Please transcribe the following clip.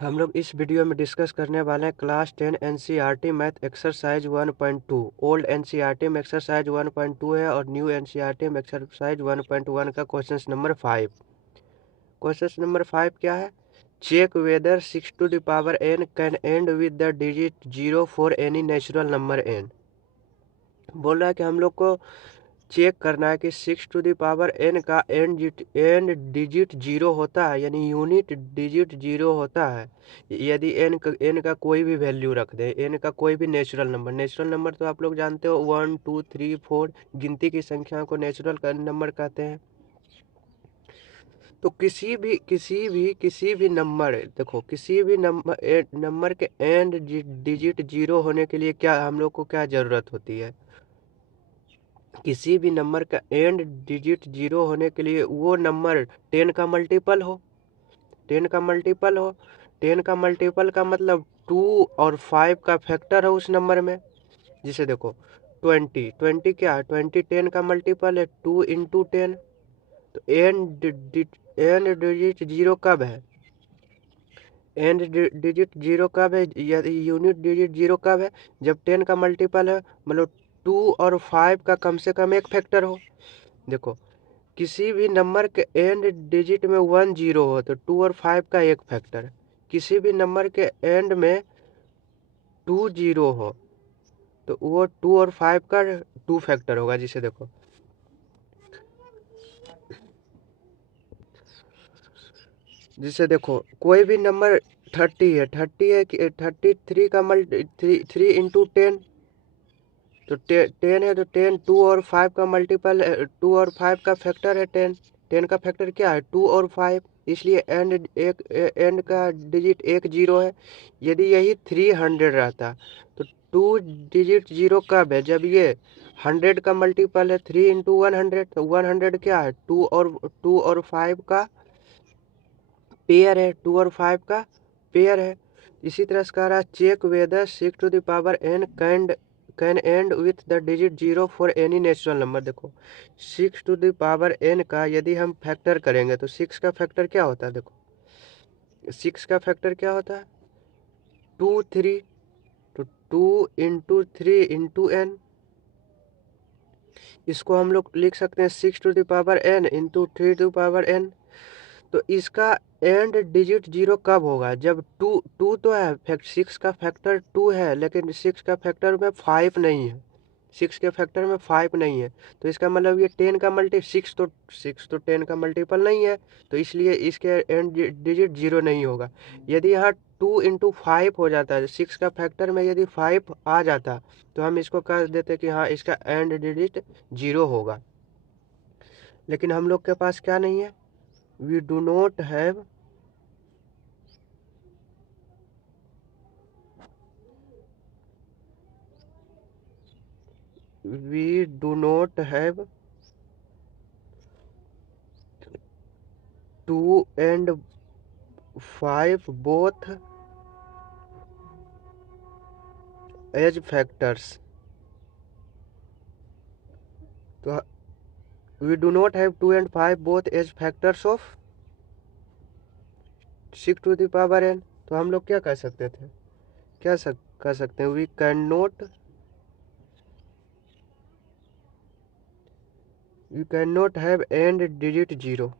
हम लोग इस वीडियो में डिस्कस करने वाले हैं class 10 NCERT math exercise 1.2। Old NCERT में एक्सरसाइज 1.2 है और न्यू एनसीईआरटी में एक्सरसाइज 1.1 का क्वेश्चन नंबर 5। क्वेश्चन नंबर 5 क्या है? Check whether 6 to the power n can end with the digit 0 for any natural number n। बोल रहा है कि हम लोग को चेक करना है कि 6 टू द पावर n का एंड डिजिट जीरो होता है, यानी यूनिट डिजिट जीरो होता है यदि n का कोई भी वैल्यू रख दे, n का कोई भी नेचुरल नंबर तो आप लोग जानते हो 1 2 3 4 गिनती की संख्या को नेचुरल नंबर कहते हैं। तो किसी भी नंबर, देखो किसी भी नंबर के एंड डिजिट जीरो होने के लिए क्या हम लोग को क्या जरूरत होती है? किसी भी नंबर का एंड डिजिट जीरो होने के लिए वो नंबर 10 का मल्टीपल हो। 10 का मल्टीपल हो 10 का मल्टीपल का मतलब 2 और 5 का फैक्टर है उस नंबर में। जिसे देखो 20 क्या है? 20 10 का मल्टीपल है, 2 इंटू 10। तो एंड डिजिट जीरो कब है? एंड डिजिट जीरो कब है? यूनिट डिजिट जीरो कब है? जब 10 का मल्टीपल है, मतलब 2 और 5 का कम से कम एक फैक्टर हो। देखो किसी भी नंबर के एंड डिजिट में 1 जीरो हो तो 2 और 5 का एक फैक्टर। किसी भी नंबर के एंड में 2 जीरो हो तो वो 2 और 5 का 2 फैक्टर होगा। जिसे देखो कोई भी नंबर 30 है कि 33 का मल्टी 3 इंटू 10। तो 10 है तो 10 2 और 5 का मल्टीपल है, 2 और 5 का फैक्टर है 10। 10 का फैक्टर क्या है? 2 और 5। इसलिए एंड का डिजिट एक जीरो है। यदि यही 300 रहता तो 2 डिजिट जीरो कब है? जब ये 100 का मल्टीपल है 3 इंटू 100। तो 100 क्या है? 2 और 5 का पेयर है, 2 और 5 का पेयर है। इसी तरह से कह रहा है check whether 6 to the power n can end with the digit zero for any natural number. देखो 6 टू द पावर n का यदि हम फैक्टर करेंगे तो 6 का फैक्टर क्या होता है? देखो 6 का फैक्टर क्या होता है? 2 3। तो 2 इंटू 3 इंटू n। इसको हम लोग लिख सकते हैं 6 to the power n into 3 to power n। तो इसका एंड डिजिट जीरो कब होगा? जब टू तो है, फैक्ट 6 का फैक्टर 2 है, लेकिन 6 का फैक्टर में 5 नहीं है। 6 के फैक्टर में 5 नहीं है। तो इसका मतलब ये 10 का मल्टी 6 तो 10 का मल्टीपल नहीं है। तो इसलिए इसके एंड डिजिट जीरो नहीं होगा। यदि यहाँ 2 इंटू 5 हो जाता है, 6 का फैक्टर में यदि 5 आ जाता तो हम इसको कह देते कि हाँ इसका एंड डिजिट जीरो होगा। लेकिन हम लोग के पास क्या नहीं है? we do not have we do not have 2 and 5 both as factors। तो we do not have 2 and 5 both as factors of 6 to the power n। तो हम लोग क्या कह सकते थे? कह सकते हैं we cannot have end digit 0।